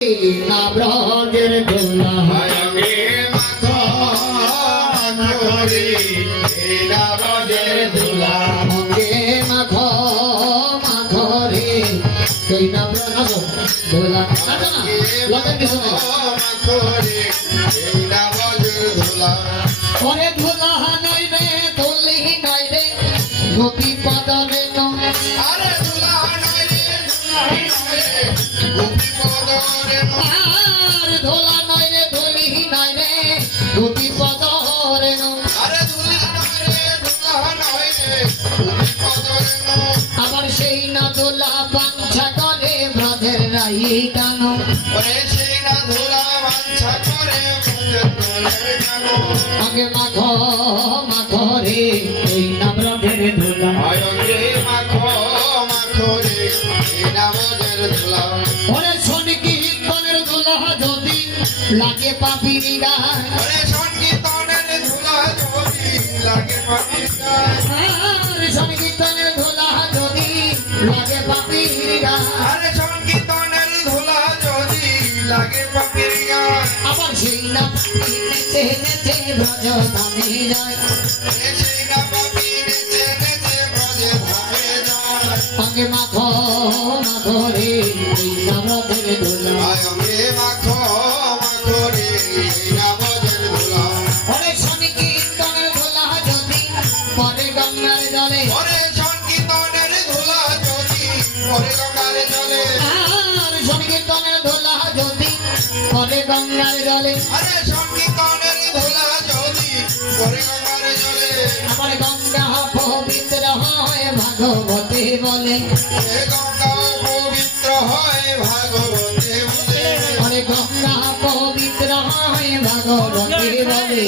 না ব্রজের দোলা আয়ঙ্গে মাখো মাখরি না ব্রজের দোলা অঙ্গে মাখো মাখো রে তুই না ব্রজ দোলা না লগন কিছু না মাখরি না ব্রজের দোলা ওরে দোলা নাই রে দোলি নাই রে গোপী পদরে নো আরে দোলা নাই রে গোপী পদরে আর দোলা নাই রে দোলি নাই রে গোপী পদরে নো আরে দোলা নাই রে গোপী পদরে আবার সেই না দোলা বাঞ্ছা করে ব্রজের রাই কেন ওরে সেই না দোলা বাঞ্ছা করে ব্রজের দোলে কেন আগে মাখো মাখো রে এই না ব্রজের দোলা আয়ঙ্গে মাখো মাখরি না ব্রজের দোলা ওরে শোন কীর্তনের দোলা যদি লাগে পাপির গায় ওরে সংকীর্তনের ধুলা যদি লাগে পাখির গায় আর শোন কীর্তনের দোলা যদি লাগে পাপির গায় আরে সংকীর্তনের ধুলা যদি লাগে পাখির গায় আবার সেই না নেচে নেচে ব্রজ ধামে যায় সেই না পাখি নেচে নেচে ব্রজে ধামে যায় আগে মাখো মাখো রে এই না ব্রজের দোলা আয়ঙ্গে মাখো মাখরি না ব্রজের দোলা ওরে শোন কীর্তনের দোলা যদি পরে গঙ্গার জলে ওরে সংকীর্তনের ধুলা যদি পরে গঙ্গার জলে আর শোন কীর্তনের দোলা যদি পরে গঙ্গার জলে আরে সংকীর্তনের ধুলা যদি পরে গঙ্গার জলে আমার গঙ্গা পবিত্র হয় ভাগবতে বলে এ গঙ্গা পবিত্র হয় ভাগবতে বলে আরে গঙ্গা পবিত্র হয় ভাগবতে বলে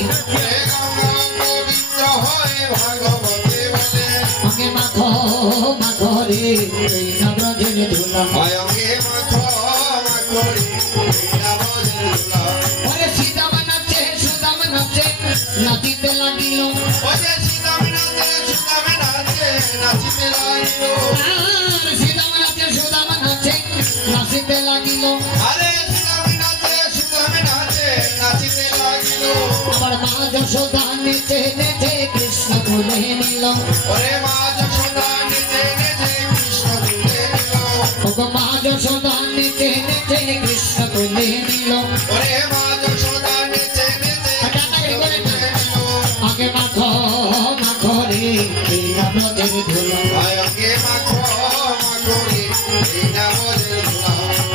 এ গঙ্গা পবিত্র হয় ভাগবতে বলে আগে মাখো মাখো রে এই নবরজের দোলা আয়ঙ্গে মাখো মাখরি না ব্রজের দোলা ওরে সীতাম নাচে সুদাম নাচে নাচিতে লাগিল ওরে সীতাম নাচে সুদাম নাচে নাচিতে লাগিল আর সীতাম নাচে সুদাম নাচে নাচিতে লাগিল আরে সীতাম নাচে সুদাম নাচে নাচিতে লাগিল আবার মা যশোদা নেচে নেচে কৃষ্ণ বলে নিল ওরে মা যশোদা নেচে নেচে কৃষ্ণ তুলে নিল ওগো মা যশোদা নেচে